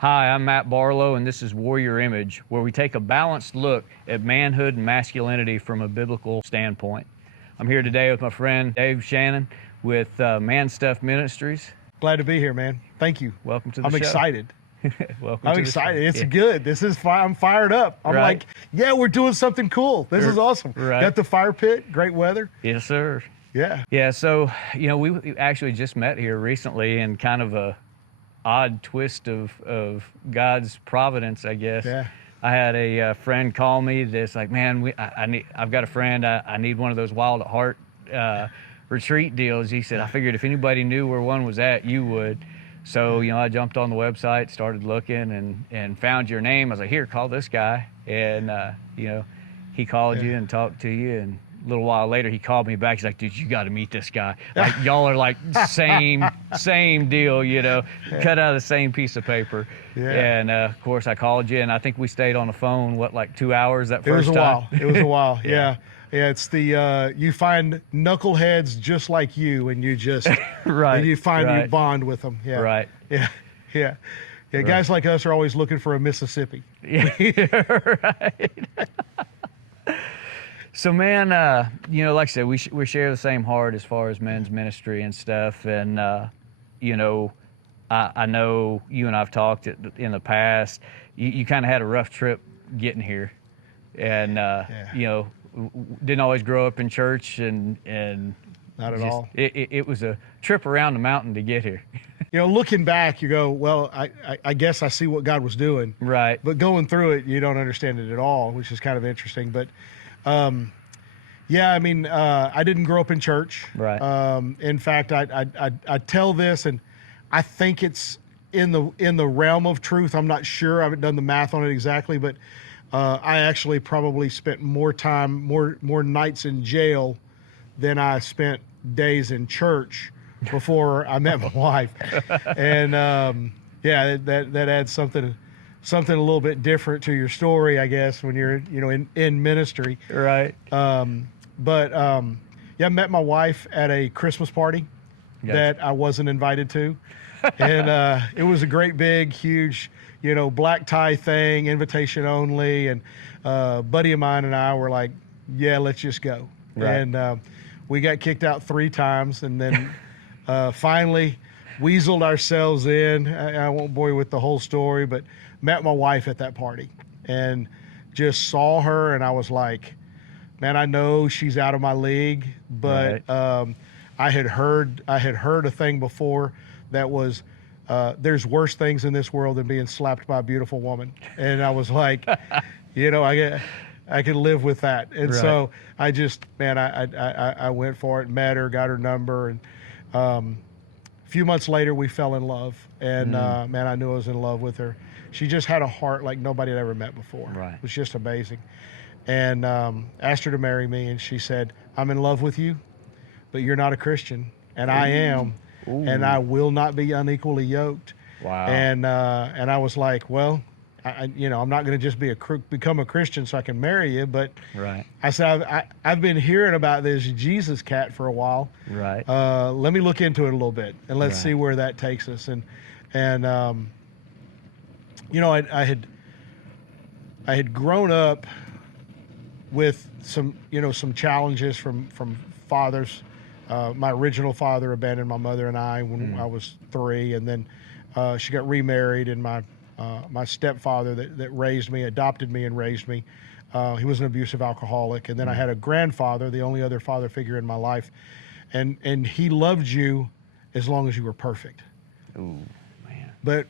Hi, I'm Matt Barlow, and this is Warrior Image, where we take a balanced look at manhood and masculinity from a biblical standpoint. I'm here today with my friend Dave Shannon with ManStuffMinistries. Glad to be here, man. Thank you. Welcome to the I'm show. excited. Welcome I'm to excited. The show. It's good. This is I'm fired up. I'm Right. like, yeah, we're doing something cool. This is awesome. Right. Got the fire pit. Great weather. Yes, sir. Yeah. Yeah, so, we actually just met here recently in kind of a odd twist of God's providence, I guess. Yeah. I had a friend call me that's like, man, I've got a friend, I need one of those Wild at Heart retreat deals. He said, I figured if anybody knew where one was at, you would. So, I jumped on the website, started looking, and found your name. I was like, here, call this guy. And, he called you and talked to you. And a little while later, he called me back. He's like, dude, you got to meet this guy. Like, y'all are like same deal, cut out of the same piece of paper. Yeah. And, of course, I called you, and I think we stayed on the phone, like 2 hours that first time? It was a while. Yeah. Yeah, it's the you find knuckleheads just like you, and you just Right. and you find right. you bond with them. Yeah. Right. Yeah. Yeah. Yeah. Guys like us are always looking for a Mississippi. Yeah, right. So, man, like I said, we share the same heart as far as men's ministry and stuff. And, I know you and I've talked in the past. You kind of had a rough trip getting here. And, didn't always grow up in church. And Not at all. It was a trip around the mountain to get here. Looking back, you go, well, I guess I see what God was doing. Right. But going through it, you don't understand it at all, which is kind of interesting. But, I didn't grow up in church. Right. In fact, I tell this, and I think it's in the realm of truth. I'm not sure. I haven't done the math on it exactly, but I actually probably spent more nights in jail than I spent days in church before I met my wife. And that adds something a little bit different to your story, I guess, when you're in ministry. Right. I met my wife at a Christmas party that I wasn't invited to. And it was a great big huge black tie thing, invitation only, and a buddy of mine and I were like, yeah, let's just go. Right. And we got kicked out 3 times, and then finally weaseled ourselves in. I won't bore you with the whole story, but met my wife at that party and just saw her, and I was like, man, I know she's out of my league, but Right. I had heard a thing before that was there's worse things in this world than being slapped by a beautiful woman. And I was like, I could live with that. And Right. so I just, man, I went for it, met her, got her number. And a few months later, we fell in love. And man, I knew I was in love with her. She just had a heart like nobody had ever met before. Right. It was just amazing. And asked her to marry me. And she said, I'm in love with you, but you're not a Christian. And I am. Ooh. And I will not be unequally yoked. Wow. And I was like, well, I'm not going to just become a Christian so I can marry you. But Right. I said, I've been hearing about this Jesus cat for a while. Right. Let me look into it a little bit, and let's Right. see where that takes us. And I had grown up with some challenges from fathers. My original father abandoned my mother and I when I was 3, and then she got remarried, and my stepfather that raised me, adopted me and raised me, he was an abusive alcoholic. And then I had a grandfather, the only other father figure in my life, and he loved you as long as you were perfect. Ooh, man. But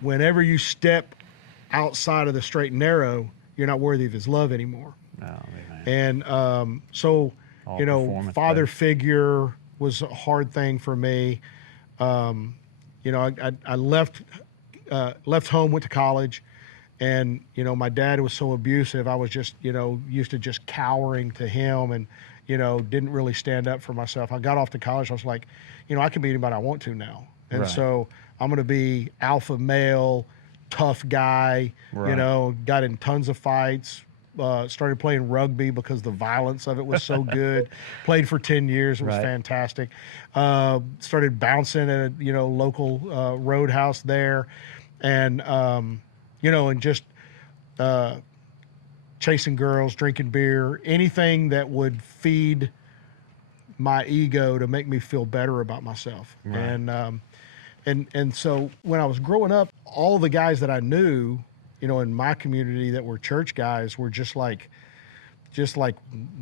whenever you step outside of the straight and narrow, you're not worthy of his love anymore. Oh, man. And so, All performance father based. figure was a hard thing for me. I left home, went to college, and, my dad was so abusive. I was just, used to just cowering to him and, didn't really stand up for myself. I got off to college. I was like, I can be anybody I want to now. And Right. so I'm going to be alpha male, tough guy, Right. Got in tons of fights, started playing rugby because the violence of it was so good. Played for 10 years. It was Right. fantastic. Started bouncing at a local roadhouse there. and and just chasing girls, drinking beer, anything that would feed my ego to make me feel better about myself. Right. And so when I was growing up, all the guys that I knew, in my community that were church guys were just like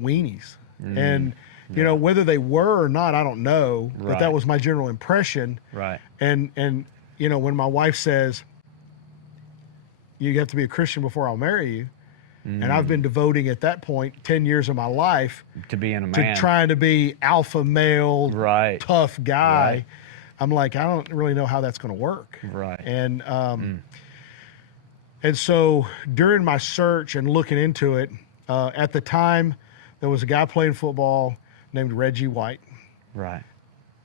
weenies. And whether they were or not, I don't know, but that Right. was my general impression. Right. And when my wife says, you have to be a Christian before I'll marry you, and I've been devoting at that point 10 years of my life To being a to man. trying to be alpha male, Right. tough guy. Right. I'm like, I don't really know how that's going to work. Right. And so during my search and looking into it, at the time, there was a guy playing football named Reggie White, Right.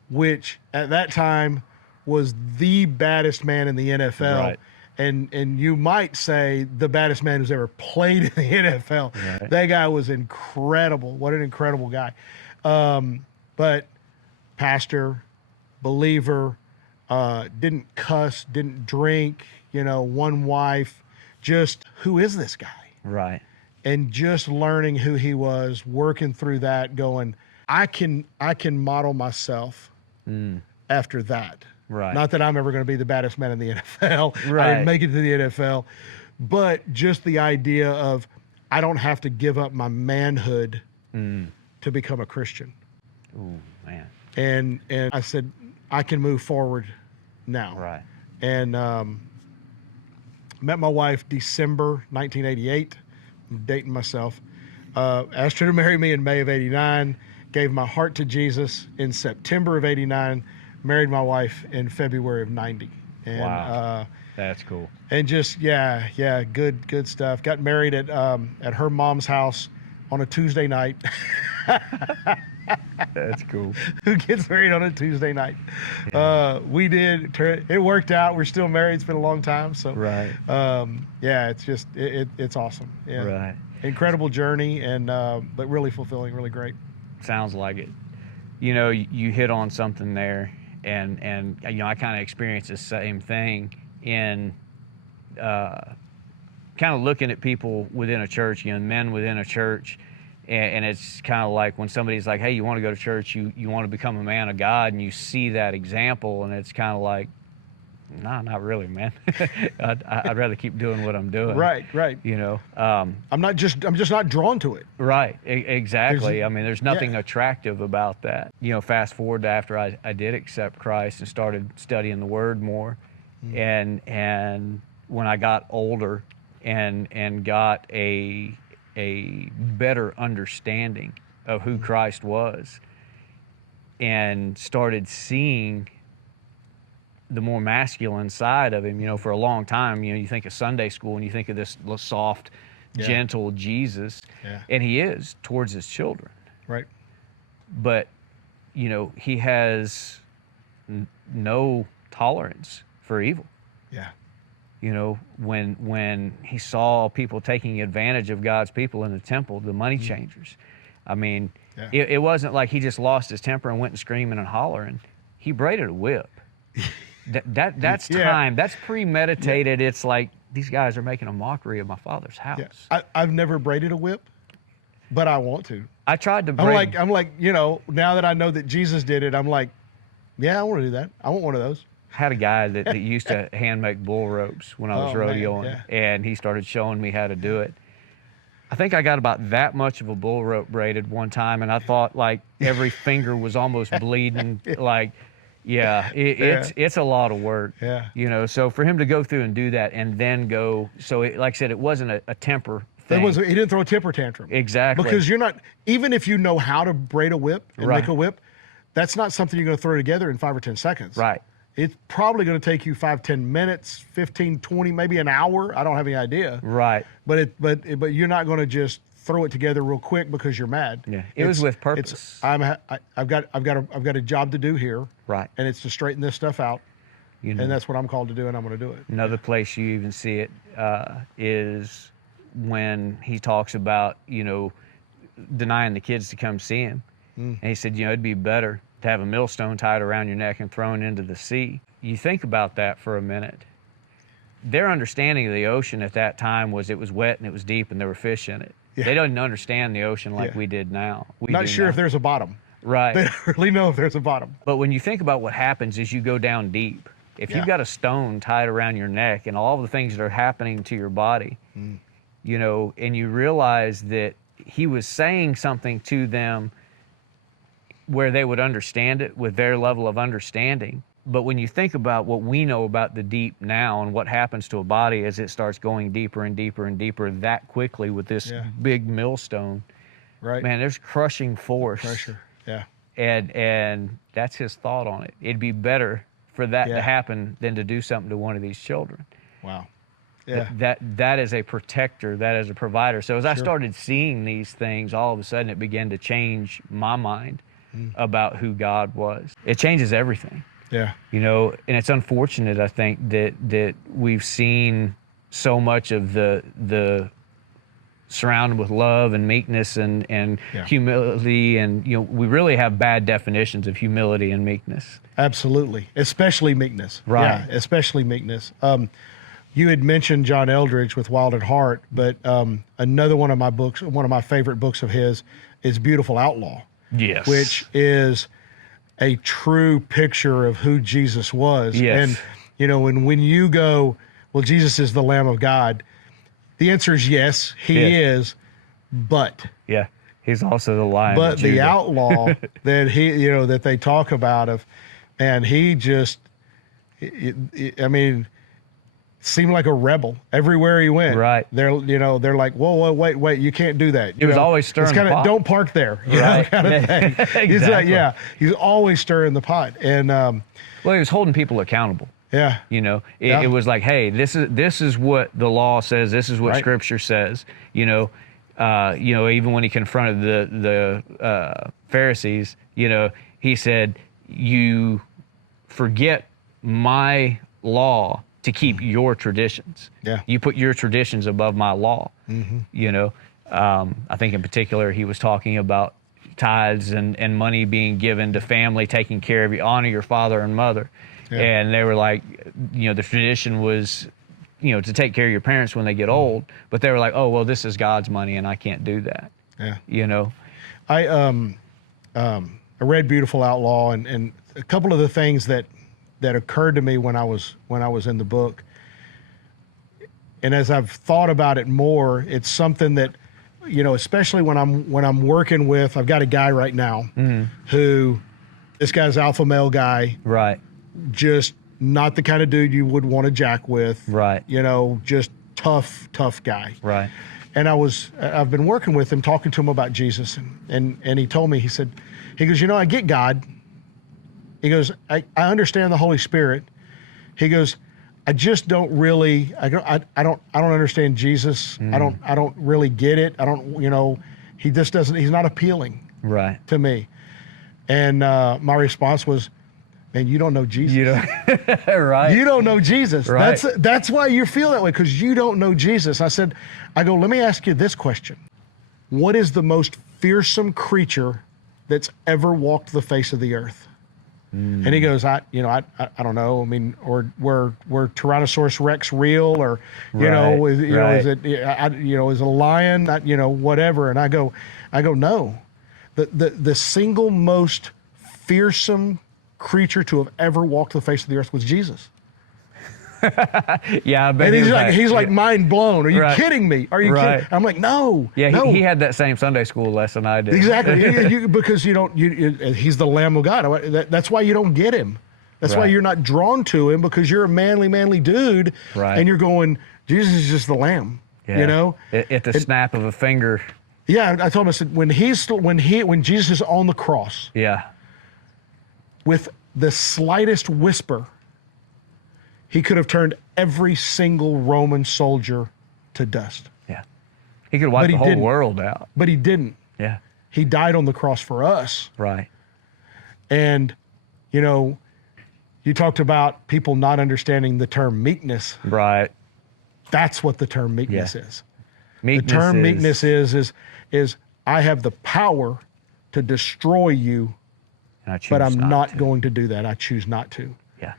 which at that time was the baddest man in the NFL. Right. And you might say the baddest man who's ever played in the NFL. Right. That guy was incredible. What an incredible guy. But pastor, believer, didn't cuss, didn't drink, one wife. Just who is this guy? Right. And just learning who he was, working through that, going, I can model myself after that. Right. Not that I'm ever going to be the baddest man in the NFL. I Right. didn't make it to the NFL. But just the idea of I don't have to give up my manhood to become a Christian. Ooh, man. And I said, I can move forward now. Right. And met my wife December 1988. I'm dating myself. Asked her to marry me in May of 89. Gave my heart to Jesus in September of 89. Married my wife in February of 90. And, Wow. That's cool. and just, good stuff. Got married at her mom's house on a Tuesday night. That's cool. Who gets married on a Tuesday night? We did. It worked out. We're still married. It's been a long time. So, Right. it's just, it's awesome. Yeah. Right. Incredible journey, and but really fulfilling, really great. Sounds like it. You hit on something there, and I kind of experienced the same thing in kind of looking at people within a church, men within a church, and it's kind of like when somebody's like, hey, you want to go to church, you want to become a man of God, and you see that example, and it's kind of like, nah, not really, man. I'd rather keep doing what I'm doing. Right. I'm just not drawn to it. Right, exactly. There's nothing attractive about that. Fast forward to after I did accept Christ and started studying the Word more, and when I got older and got a better understanding of who Christ was, and started seeing the more masculine side of him. For a long time, you think of Sunday school and you think of this soft, gentle Jesus, and he is towards his children. Right. But, he has no tolerance for evil. Yeah. When he saw people taking advantage of God's people in the temple, the money changers, it wasn't like he just lost his temper and went and screaming and hollering. He braided a whip. That's time. That's premeditated. It's like these guys are making a mockery of my Father's house. Yeah. I've never braided a whip, but I want to. I tried to braid. I'm like, now that I know that Jesus did it, I'm like, I want to do that. I want one of those. Had a guy that used to hand make bull ropes when I was rodeoing, and he started showing me how to do it. I think I got about that much of a bull rope braided one time, and I thought like every finger was almost bleeding. Like, it's a lot of work. Yeah. So for him to go through and do that and then go, like I said, it wasn't a temper thing. He didn't throw a temper tantrum. Exactly. Because you're not, even if you know how to braid a whip and Right. make a whip, that's not something you're going to throw together in 5 or 10 seconds. Right. It's probably going to take you 5, 10 minutes, 15, 20, maybe an hour. I don't have any idea. Right. But you're not going to just throw it together real quick because you're mad. Yeah. It was with purpose. I've got a job to do here. Right. And it's to straighten this stuff out. And that's what I'm called to do, and I'm going to do it. Another place you even see it is when he talks about, denying the kids to come see him. And he said, it'd be better to have a millstone tied around your neck and thrown into the sea. You think about that for a minute. their understanding of the ocean at that time was it was wet and it was deep and there were fish in it. Yeah. They don't understand the ocean like Yeah. we did now. We Not do sure now. if there's a bottom. Right. They don't really know if there's a bottom. But when you think about what happens as you go down deep, if Yeah. you've got a stone tied around your neck and all the things that are happening to your body, you know, and you realize that he was saying something to them where they would understand it with their level of understanding. But when you think about what we know about the deep now and what happens to a body as it starts going deeper and deeper and deeper that quickly with this Yeah. big millstone, Right. man, there's crushing force. Pressure. Yeah. And that's his thought on it. It'd be better for that Yeah. to happen than to do something to one of these children. Wow. Yeah. That is a protector, that is a provider. So as I Sure. started seeing these things, all of a sudden it began to change my mind about who God was. It changes everything. Yeah. You know, and it's unfortunate, I think, that we've seen so much of the surrounded with love and meekness and Yeah. humility, and you know, we really have bad definitions of humility and meekness. Absolutely. Especially meekness. Right. Yeah, especially meekness. You had mentioned John Eldridge with Wild at Heart, but another one of my books, one of my favorite books of his, is Beautiful Outlaw, Yes. which is a true picture of who Jesus was. Yes. And, you know, when you go, well, Jesus is the Lamb of God, the answer is yes, he Yes. is, but Yeah. He's also the Lion but of the Judah. outlaw that he, you know, that they talk about of, and he just, I mean, seemed like a rebel everywhere he went. Right. They're, you know, they're like, whoa, wait, you can't do that. He was always stirring It's kind the of, pot. don't park there, you know, Right. kind of thing. He's like, Exactly. yeah, he's always stirring the pot. And Well, he was holding people accountable. yeah, You know, Yeah. it was like, hey, this is what the law says. This is what Right. Scripture says. You know, even when he confronted the Pharisees, you know, he said, "You forget my law to keep your traditions. Yeah. You put your traditions above my law." You know, I think in particular he was talking about tithes and money being given to family, taking care of you, honor your father and mother. Yeah. And they were like, you know, the tradition was, you know, to take care of your parents when they get old. But they were like, oh, well, this is God's money and I can't do that. yeah. You know? I read Beautiful Outlaw, and a couple of the things that occurred to me when I was in the book, and as I've thought about it more, it's something that, you know, especially when I'm working with, I've got a guy right now who, this guy's alpha male guy, Right. just not the kind of dude you would want to jack with, Right. you know, just tough guy. Right. And I've been working with him, talking to him about Jesus, and he told me, he goes, you know, I get God. He goes, I understand the Holy Spirit. He goes, I just don't really, I don't understand Jesus. I don't really get it. I don't, you know, he just doesn't, he's not appealing Right. to me. And my response was, man, you don't know Jesus. You know? Right. You don't know Jesus. Right. That's why you feel that way, because you don't know Jesus. I go, let me ask you this question. What is the most fearsome creature that's ever walked the face of the earth? And he goes, I don't know. I mean, or were Tyrannosaurus Rex real, or know, Right, is it is a lion, whatever. And I go, no. The single most fearsome creature to have ever walked the face of the earth was Jesus. Yeah, I bet And he's like mind blown. Are you Right. kidding me? Are you Right. kidding? I'm like, no. Yeah, no. he had that same Sunday school lesson I did. Exactly. Because he's the Lamb of God. That's why you don't get him. That's why Right. you're not drawn to him, because you're a manly dude. Right. And you're going, Jesus is just the Lamb. Yeah. You know? At the snap of a finger. Yeah, I told him, I said, when Jesus is on the cross, Yeah. with the slightest whisper, he could have turned every single Roman soldier to dust. Yeah. He could wipe But he the whole didn't. world out. But he didn't. Yeah. He died on the cross for us. Right. And, you talked about people not understanding the term meekness. Right. That's what the term meekness Yeah. is. Meekness The term meekness is I have the power to destroy you, and I choose but I'm not to. going to do that. I choose not to. Yeah.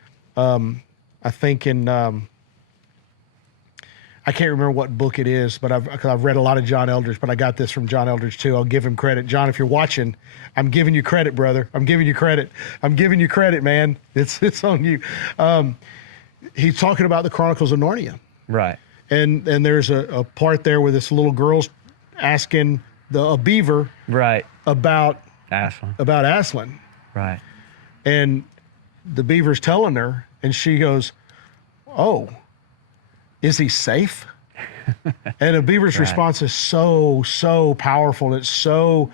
I think in I can't remember what book it is, but I've read a lot of John Eldredge, but I got this from John Eldredge too. I'll give him credit. John, if you're watching, I'm giving you credit, brother. I'm giving you credit. I'm giving you credit, man. It's on you. He's talking about the Chronicles of Narnia. Right. And there's a part there where this little girl's asking a beaver Right. about Aslan. Aslan. Right. And the beaver's telling her, and she goes, "Oh, is he safe?" And the beaver's Right. response is so powerful. It's so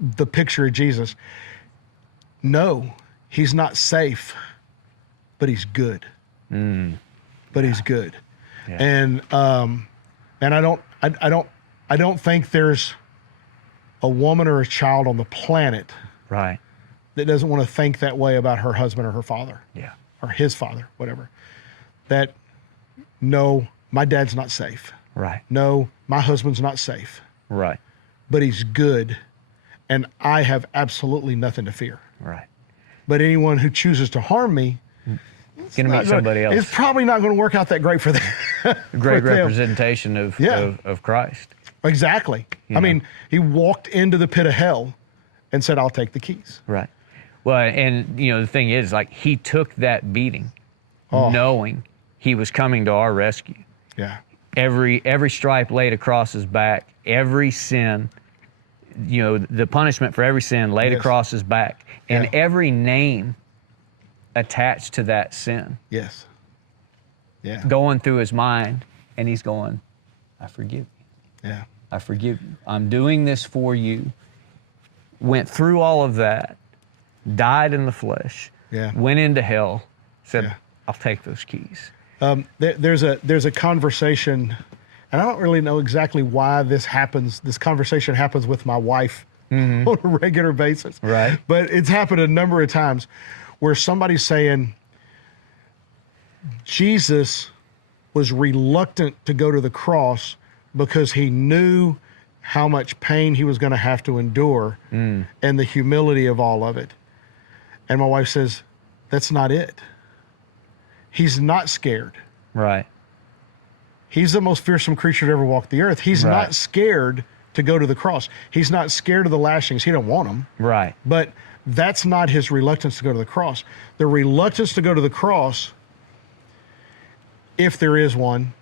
the picture of Jesus. No, he's not safe, but he's good. But he's good. Yeah. And I don't think there's a woman or a child on the planet Right. that doesn't want to think that way about her husband or her father. Yeah. Or his father, whatever. That, no, my dad's not safe. Right. No, my husband's not safe. Right. But he's good, and I have absolutely nothing to fear. Right. But anyone who chooses to harm me, Gonna meet somebody else. it's probably not going to work out that great for them. Great for them. representation of Christ. Exactly. You I know. mean, he walked into the pit of hell and said, "I'll take the keys." Right. Well, and the thing is, like, he took that beating, knowing he was coming to our rescue. Yeah. Every stripe laid across his back, every sin, the punishment for every sin laid Yes. across his back, and Yeah. every name attached to that sin Yes. Yeah. going through his mind, and he's going, "I forgive you. Yeah. I forgive you. I'm doing this for you." Went through all of that, died in the flesh, Yeah. went into hell, said, Yeah. "I'll take those keys." There's a conversation, and I don't really know exactly why this happens. This conversation happens with my wife on a regular basis. Right. But it's happened a number of times where somebody's saying Jesus was reluctant to go to the cross because he knew how much pain he was going to have to endure and the humility of all of it. And my wife says, that's not it. He's not scared. Right. He's the most fearsome creature to ever walk the earth. He's Right. not scared to go to the cross. He's not scared of the lashings. He don't want them. Right. But that's not his reluctance to go to the cross. The reluctance to go to the cross, if there is one,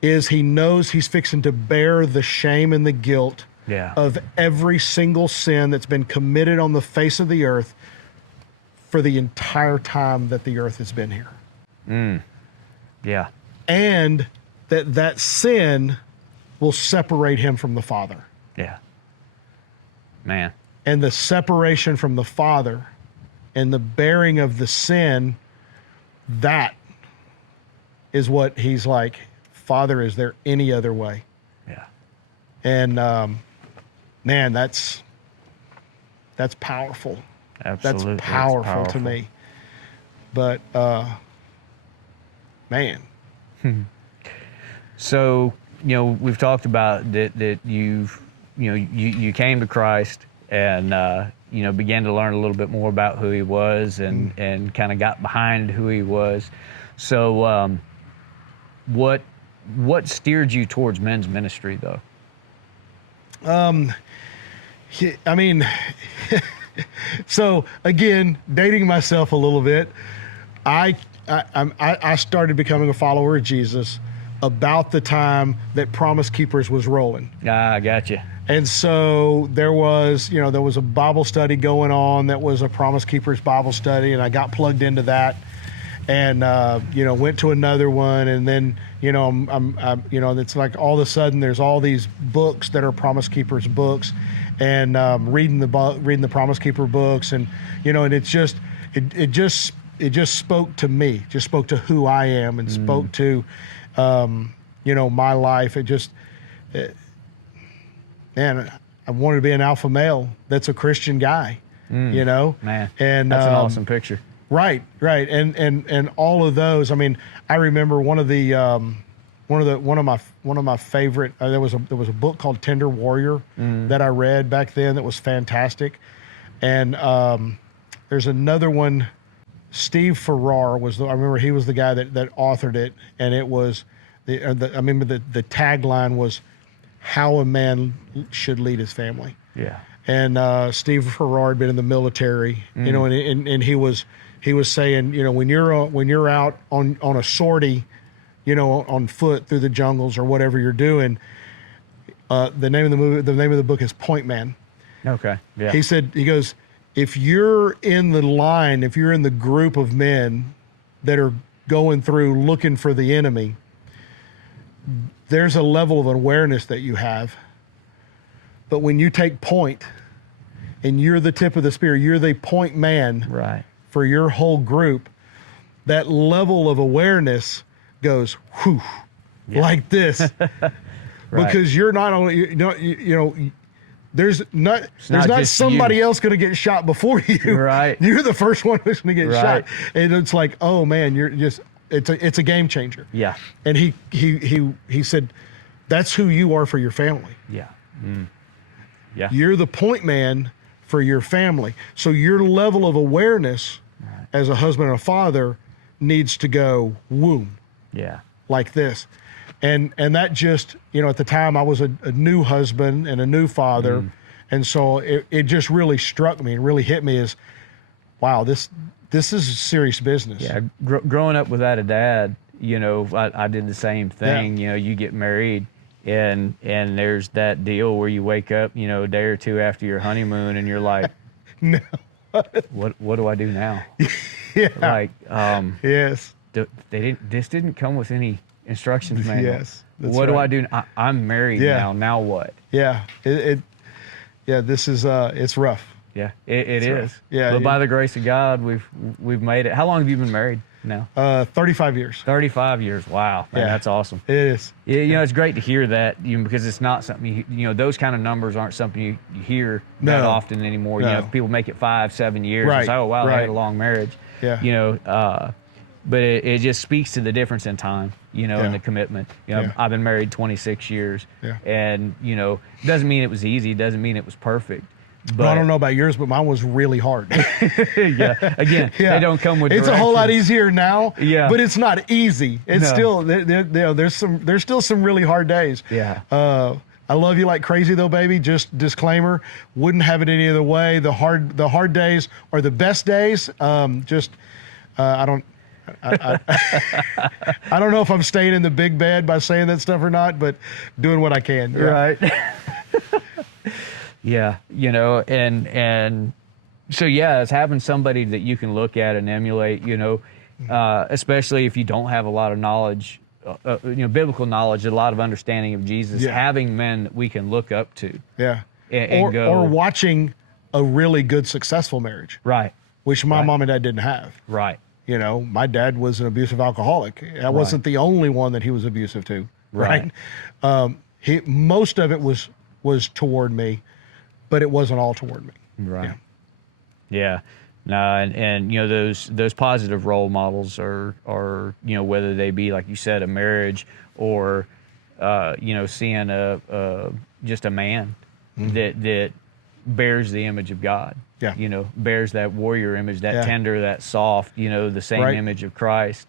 is he knows he's fixing to bear the shame and the guilt Yeah. of every single sin that's been committed on the face of the earth for the entire time that the earth has been here. Yeah. And that sin will separate him from the Father. Yeah. Man. And the separation from the Father and the bearing of the sin, that is what he's like, Father, is there any other way? Yeah. And man, that's powerful. Absolutely. That's powerful to me. But man. So, we've talked about that you came to Christ and, began to learn a little bit more about who he was and kind of got behind who he was. So, what steered you towards men's ministry, though? I mean, so again, dating myself a little bit, I started becoming a follower of Jesus about the time that Promise Keepers was rolling. Ah, I got you. And so there was a Bible study going on that was a Promise Keepers Bible study, and I got plugged into that, and went to another one, and then I'm it's like all of a sudden there's all these books that are Promise Keepers books, and reading the Promise Keeper books, and and it just spoke to me, just spoke to who I am, and spoke to my life. Man, I wanted to be an alpha male that's a Christian guy, Man, and that's an awesome picture. Right, and all of those. I mean, I remember one of my favorite. There was a book called Tender Warrior that I read back then that was fantastic, and there's another one. Steve Farrar I remember he was the guy that authored it, and The tagline was how a man should lead his family. Yeah. And Steve Farrar been in the military, you know, and he was saying, you know, when you're out on a sortie, you know, on foot through the jungles or whatever you're doing, the name of the book is Point Man. Okay. Yeah. He goes, if you're in the line, if you're in the group of men that are going through looking for the enemy, there's a level of awareness that you have. But when you take point and you're the tip of the spear, you're the point man Right. for your whole group, that level of awareness goes whew, like this. Right. Because you're not only, you know, there's not just somebody you. else going to get shot before you. Right. You're the first one who's going to get Right. shot. And it's like, oh man, it's a game changer. Yeah. And he said, that's who you are for your family. Yeah. Yeah. You're the point man for your family. So your level of awareness as a husband and a father needs to go whoom, Yeah. like this. And that just, you know, at the time I was a new husband and a new father. And so it just really struck me and really hit me as, wow, this is serious business. Yeah. Growing up without a dad, you know, I did the same thing. Yeah. You know, you get married and there's that deal where you wake up, you know, a day or two after your honeymoon and you're like, No. what do I do now? Yeah. Like, Yes. this didn't come with any instructions manual. Yes. That's What do right. I do? I'm married Yeah. now what? Yeah. This is, it's rough. Yeah, it is. rough. Yeah, But by the grace of God, we've made it. How long have you been married now? 35 years. 35 years. Wow, man, Yeah. that's awesome. It is. Yeah, you know, it's great to hear that, because it's not something you know, those kind of numbers aren't something you hear that No. often anymore. No. You know, people make it 5-7 years. Right, It's like, oh wow, they right. had a long marriage. Yeah. You know, but it just speaks to the difference in time, you know, and Yeah. the commitment. You know, Yeah. I've been married 26 years, Yeah. and you know, doesn't mean it was easy. Doesn't mean it was perfect. But Well, I don't know about yours, but mine was really hard. yeah, again, they don't come with. It's a whole lot directions. easier now. Yeah. But it's not easy. It's No. still there's still some really hard days. Yeah. I love you like crazy though, baby. Just disclaimer: wouldn't have it any other way. The hard days are the best days. I don't. I don't know if I'm staying in the big bed by saying that stuff or not, but doing what I can. Yeah. Right. Yeah, you know, and so yeah, it's having somebody that you can look at and emulate, you know, especially if you don't have a lot of knowledge, you know, biblical knowledge, a lot of understanding of Jesus, Yeah. having men that we can look up to. Yeah. And go, or watching a really good successful marriage, right, which my Right. mom and dad didn't have. right, You know, my dad was an abusive alcoholic. I wasn't the only one that he was abusive to. Right. Most of it was toward me, but it wasn't all toward me. right. Yeah. No, and you know, those positive role models are, you know, whether they be, like you said, a marriage or you know, seeing just a man that bears the image of God. Yeah. You know, bears that warrior image, that Yeah. tender, that soft, you know, the same Right. image of Christ.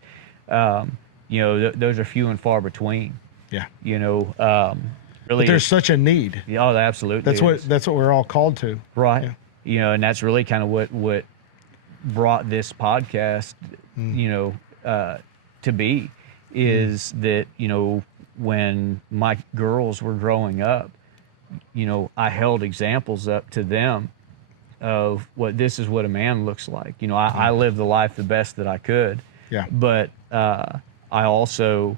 You know, those are few and far between. Yeah. You know, really. But there's such a need. Oh, absolutely. That's what we're all called to. Right. Yeah. You know, and that's really kind of what brought this podcast, you know, to be, is that, you know, when my girls were growing up, you know, I held examples up to them of this is what a man looks like. You know, I lived the life the best that I could. Yeah. But I also,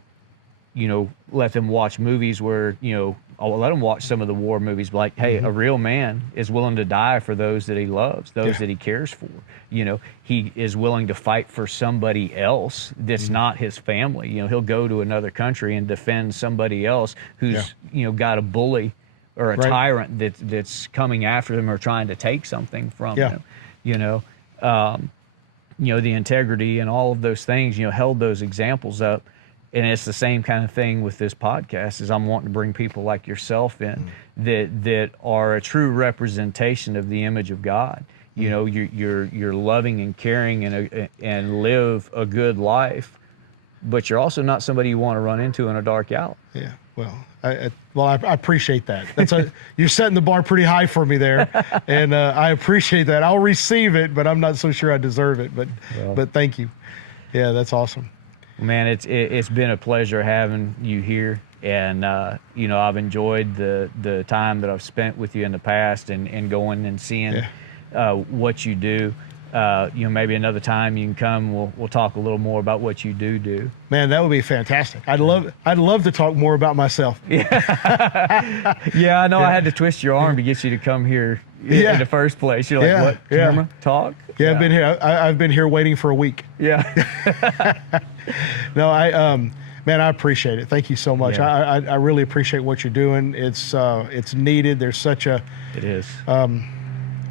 you know, let them watch movies where, you know, I'll let them watch some of the war movies, like, hey, a real man is willing to die for those that he loves, those that he cares for. You know, he is willing to fight for somebody else that's not his family. You know, he'll go to another country and defend somebody else who's, you know, got a bully or a Right. tyrant that's coming after them or trying to take something from Yeah. them. You know, the integrity and all of those things, you know, held those examples up. And it's the same kind of thing with this podcast, is I'm wanting to bring people like yourself in that are a true representation of the image of God. You know, you're loving and caring and live a good life but you're also not somebody you want to run into in a dark alley. Yeah. Well, I appreciate that. You're setting the bar pretty high for me there, and I appreciate that. I'll receive it, but I'm not so sure I deserve it. But thank you. Yeah, that's awesome. Man, it's been a pleasure having you here, and I've enjoyed the time that I've spent with you in the past, and going and seeing what you do. Maybe another time you can come. We'll talk a little more about what you do. Man, that would be fantastic. I'd love to talk more about myself. Yeah, I know. I had to twist your arm to get you to come here in the first place. You're like, what? Camera? Talk? Yeah, I've been here. I've been here waiting for a week. Yeah. No, man, I appreciate it. Thank you so much. Yeah. I really appreciate what you're doing. It's needed. There's such a. It is.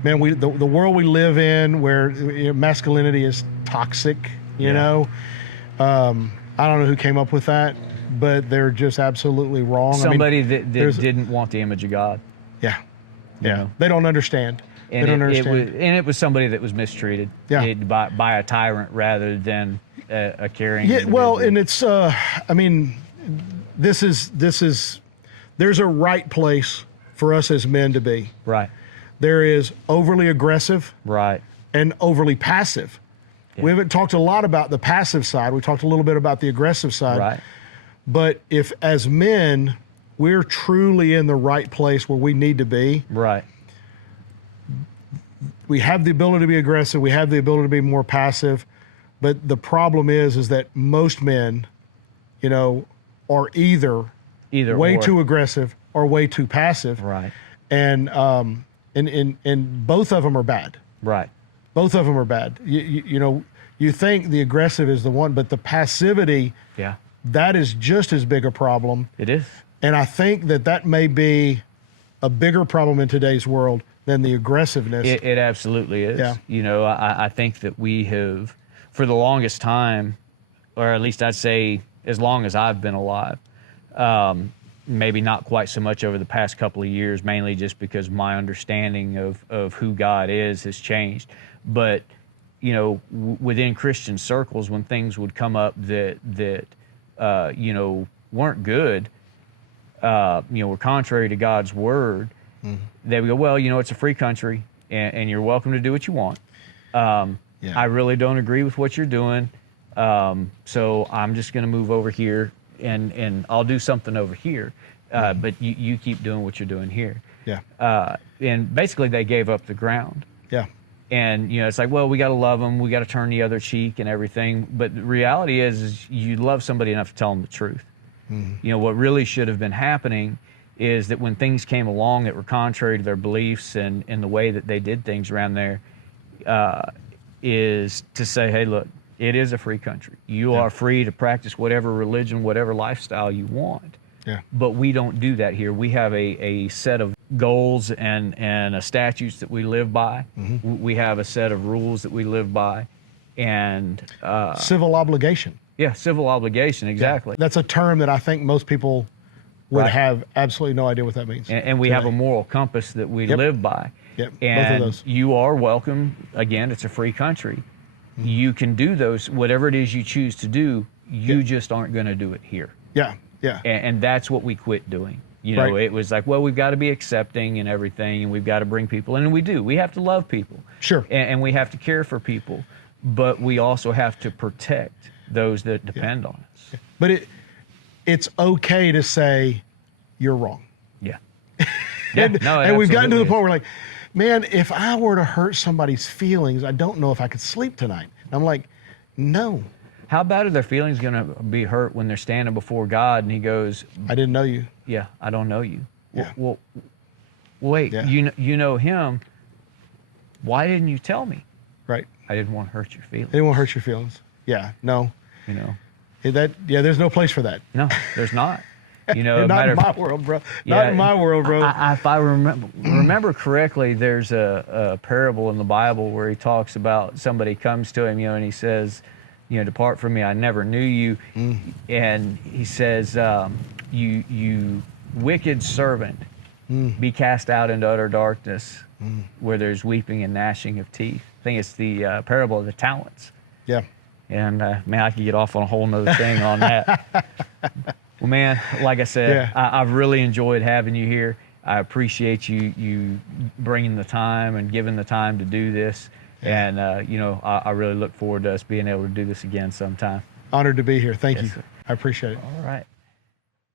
Man, the world we live in, where masculinity is toxic, you know. I don't know who came up with that, but they're just absolutely wrong. Somebody that didn't want the image of God. Yeah. You know? They don't understand. And they don't understand. It was somebody that was mistreated by a tyrant rather than a caring individual. Well, and it's, this is, there's a right place for us as men to be. Right. There is overly aggressive, right, and overly passive. Yeah. We haven't talked a lot about the passive side. We talked a little bit about the aggressive side. Right. But if, as men, we're truly in the right place where we need to be, right, we have the ability to be aggressive. We have the ability to be more passive. But the problem is that most men, are either way too aggressive or way too passive. Right. And both of them are bad. Right. Both of them are bad. You think the aggressive is the one, but the passivity, that is just as big a problem. It is. And I think that may be a bigger problem in today's world than the aggressiveness. It absolutely is. Yeah. I think that we have, for the longest time, or at least I'd say as long as I've been alive, maybe not quite so much over the past couple of years, mainly just because my understanding of who God is has changed. But, within Christian circles, when things would come up that weren't good, were contrary to God's word, they would go, well, it's a free country and you're welcome to do what you want. I really don't agree with what you're doing. So I'm just going to move over here and I'll do something over here. But you keep doing what you're doing here. Yeah. And basically they gave up the ground. Yeah. And, it's like, well, we got to love them. We got to turn the other cheek and everything. But the reality is you love somebody enough to tell them the truth. What really should have been happening is that when things came along that were contrary to their beliefs and the way that they did things around there, is to say, hey, look, it is a free country. You are free to practice whatever religion, whatever lifestyle you want. Yeah. But we don't do that here. We have a set of goals and statutes that we live by. We have a set of rules that we live by, and civil obligation. Yeah, civil obligation, exactly. Yeah. That's a term that I think most people would have absolutely no idea what that means. And we have a moral compass that we live by. Yep. And both of those. You are welcome. Again, it's a free country. You can do those, whatever it is you choose to do. You just aren't going to do it here. Yeah. Yeah. And that's what we quit doing. It was like, well, we've got to be accepting and everything, and we've got to bring people in, and we do. We have to love people. Sure. And we have to care for people, but we also have to protect those that depend on us. Yeah. But it's okay to say you're wrong. Yeah. And we've gotten to the point where we're like, man, if I were to hurt somebody's feelings, I don't know if I could sleep tonight. And I'm like, no. How bad are their feelings going to be hurt when they're standing before God and he goes, I didn't know you. Yeah, I don't know you. Yeah. Well, wait, you know him. Why didn't you tell me? Right. I didn't want to hurt your feelings. I didn't want to hurt your feelings. Yeah, no. There's no place for that. No, there's not. Not in my world, bro. Not in my world, bro. If I remember correctly, there's a parable in the Bible where he talks about somebody comes to him, and he says, depart from me, I never knew you. And he says, you wicked servant, be cast out into utter darkness where there's weeping and gnashing of teeth. I think it's the parable of the talents. Yeah. And man, I could get off on a whole nother thing on that. Well, man, like I said, I've really enjoyed having you here. I appreciate you bringing the time and giving the time to do this. And, I really look forward to us being able to do this again sometime. Honored to be here. Thank you. Sir. I appreciate it. All right.